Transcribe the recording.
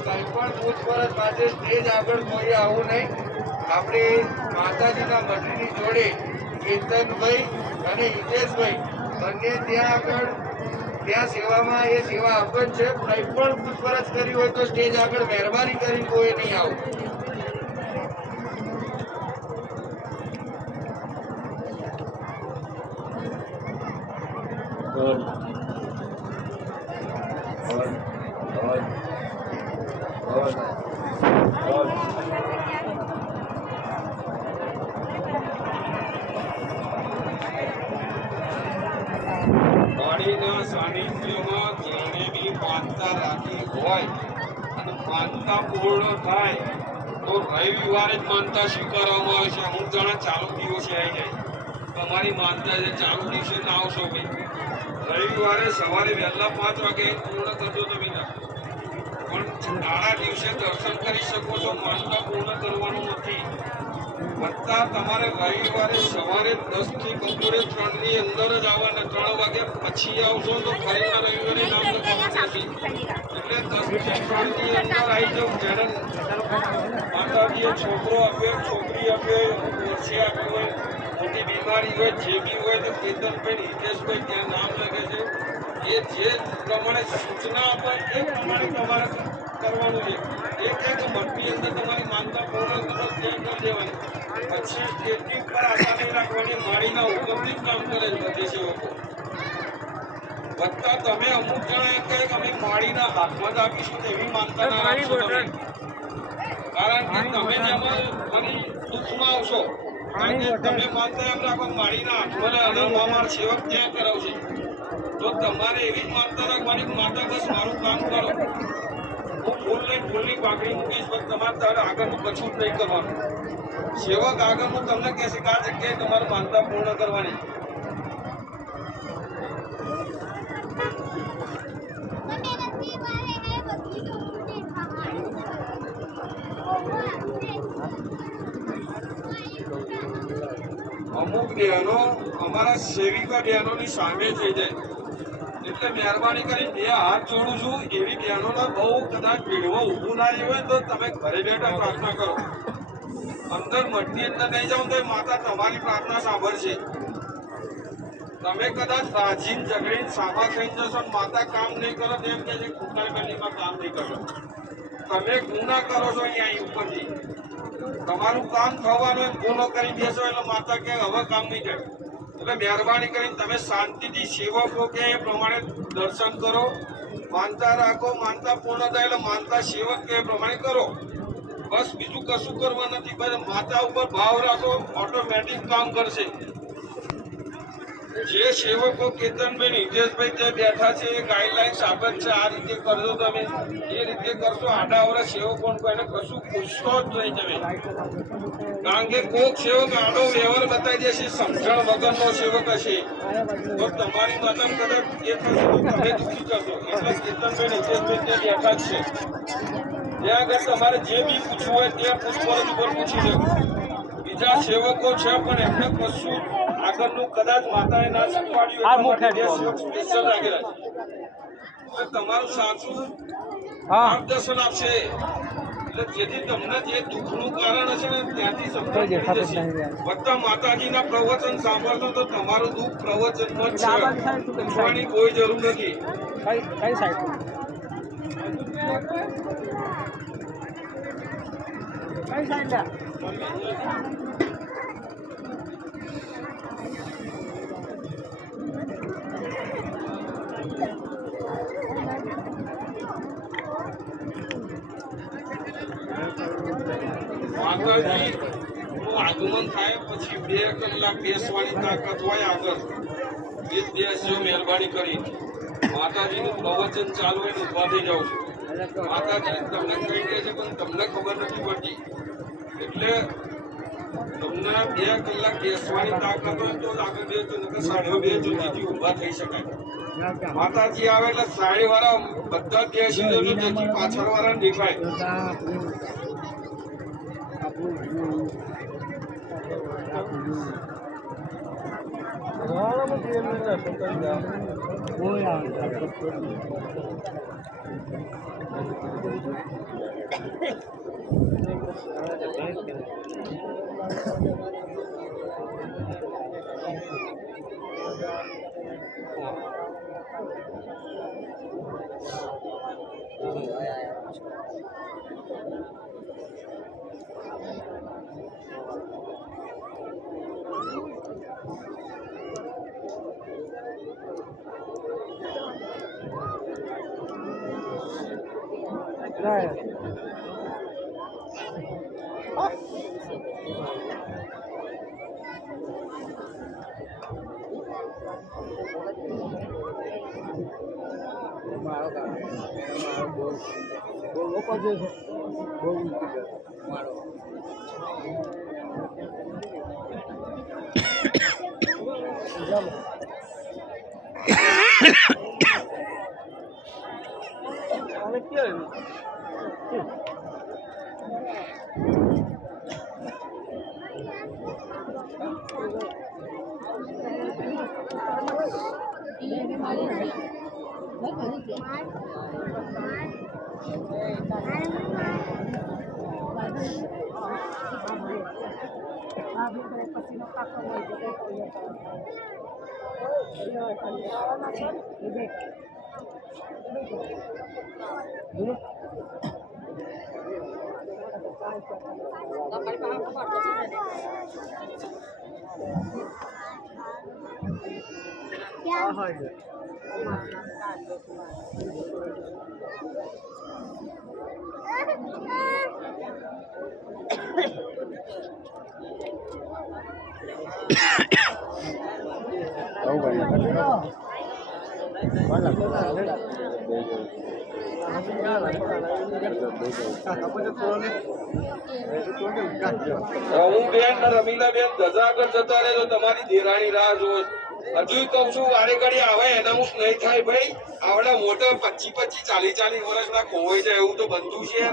કંઈ પણ પૂછપરછ માટે સ્ટેજ આગળ કોઈ આવું નહીં. આપણે માતાજીના મંદિરની જોડે કેતનભાઈ અને હિતેશભાઈ બંને ત્યાં આગળ ત્યાં સેવામાં એ સેવા આપે જ છે. કંઈ પણ પૂછપરછ કરી હોય તો સ્ટેજ આગળ મહેરબાની કરી કોઈ નહીં આવું. વાણીના સાનિધ્યમાં જેને બી માનતા રાખી હોય અને માનતા પૂર્ણ થાય તો રવિવારે જ માનતા સ્વીકારવામાં આવે છે. અમુક જણા ચાલુ દિવસે આવી જાય, તમારી માનતા છે ચાલુ દિવસે ના આવશો ભાઈ, રવિવારે સવારે વહેલા 5 વાગે પૂર્ણ કરજો તમે ના, પણ આડા દિવસે દર્શન કરી શકો છો. માનતા પૂર્ણ કરવાનું નથી. વત્તા તમારે રવિવારે સવારે 10 થી બપોરે 3 ની અંદર જ આવવાના. 3 વાગ્યા પછી આવશો તો ફરીના રવિવારે નામ લખવાનું નથી. એટલે 10 થી 3 ની અંદર આવી જાવ. જ્યારે માતાજીએ છોકરો આપ્યો, છોકરી આપ્યો, વર્ષે આપ્યું હોય, મોટી બીમારી હોય, જે બી હોય તો કેતનભાઈ હિતેશભાઈ ત્યાં નામ લખે છે. એ જે પ્રમાણે સૂચના આપે એ પ્રમાણે તમારે કરવાનું છે. એક મઠની અંદર તમારી માનતા પૂર્ણ કરો ત્યાં કરી દેવાની. પછી સ્ટેજની ઉપર આશા નહીં રાખવાની. માળીના હુકમથી જ કામ કરે છે બધી સેવકો. વત્તા તમે અમુક જણા એમ કહે કે અમે માળીના હાથમાં જ આપીશું એવી માનતા ના રાખશો તમે. કારણ કે તમે જેમાં ફરી દુઃખમાં આવશો. કારણ કે તમે માનતા એમ રાખો માળીના હાથમાં અને અમારા સેવક ત્યાં કરાવશે, તો તમારે એવી જ માનતા રાખવાની કે માતા બસ મારું કામ કરો. હું ફૂલની પાકડી મૂકીશ, પણ તમારે તારે આગળનું કશું જ નહીં કરવાનું. સેવક આગળનું તમને કહેશે કે આ જગ્યાએ તમારે માનતા પૂર્ણ કરવાની. અમુક બહેનો અમારા સેવિકા બહેનોની સામે થઈ જાય, એટલે મહેરબાની કરી 2 હાથ જોડું છું. એવી બહેનોને બહુ કદાચ ભીડમાં ઊભું ના રહ્યું હોય તો તમે ઘરે બેઠા પ્રાર્થના કરો. અંદર મઠની અંદર નહીં જાઓ તો માતા તમારી પ્રાર્થના સાંભળશે. તમે કદાચ રાજીને ઝઘડીને સાફા ખાઈને જશો, માતા કામ નહીં કરો તો એમ કે છે ખુખારગલીમાં કામ નહીં કરો. તમે ગુના કરો છો અહીંયા ઉપરથી, તમારું કામ થવાનું એમ ગુનો કરી દેશો એટલે માતા કે હવે કામ નહીં કરે. એટલે મહેરબાની કરીને તમે શાંતિથી સેવકો કે એ પ્રમાણે દર્શન કરો, માનતા રાખો. માનતા પૂર્ણ થાય એટલે માનતા સેવક કે એ પ્રમાણે કરો. બસ બીજું કશું કરવા નથી. બસ માતા ઉપર ભાવ રાખો, ઓટોમેટિક કામ કરશે. જે સેવકો કેતનભાઈ હિતેશભાઈ જે બેઠા છે એ ગાઈડલાઇન્સ આપે છે, આ રીતે કરજો તમે, એ રીતે કરશો. આડાવડા સેવકો એને કશું પૂછતો જ નહીં તમે. કારણ કે કોક સેવક આડો વ્યવહાર બતાવી દેશે, સમજણ વગરનો સેવક હશે તો તમારી માતા કદાચ એ થશે તો તમે દુઃખી કરશો. એટલે કેતનભાઈ હિતેશભાઈ ત્યાં બેઠા જ છે. ત્યાં આગળ તમારે જે બી પૂછવું હોય ત્યાં પૂછપરછ ઉપર પૂછી લો. બીજા સેવકો છે પણ એમને કશું આગળનું કદાચ માતાએ ના શીખવાડ્યું સ્પેશિયલ લાગેલા છે. એટલે તમારું સાચું માર્ગદર્શન આપશે. એટલે જેથી તમને જે દુઃખનું કારણ હશે ને ત્યાંથી સમજાવી જશે. બધા માતાજીના પ્રવચન સાંભળશો તો તમારું દુઃખ પ્રવચનમાં જ છે. પૂછવાની કોઈ જરૂર નથી. કઈ સાઈડ માતાજીનું આગમન થાય પછી 2 કલાક બેસવાની તાકાત હોય આગળ એ જ બેસજો મહેરબાની કરી. માતાજીનું પ્રવચન ચાલુ હોય ને ઉભા થઈ જાઉં છું. માતાજી તમને કહી દે છે પણ તમને ખબર નથી પડતી. એટલે તમને 2 કલાક બેસવાની તાકાત હોય તો આગળ બેસજો, નકર 2:30 સુધીથી ઉભા થઈ શકાય. માતાજી આવે એટલે સાડી વાળા બધા બેસી જજો, જેથી પાછળ વાળા દેખાય. Wala mo હું બેન ને રમીલા બેન ધજા આગળ જતા રહેજો, તમારી દેરાણી રાહ જોવે. હજુ કહું છું વારે ઘડી આવે એનાઉન્સ નહીં થાય ભાઈ. આવડા મોટા 25-40 વર્ષના ખોવાઈ જાય એવું તો બનતું છે.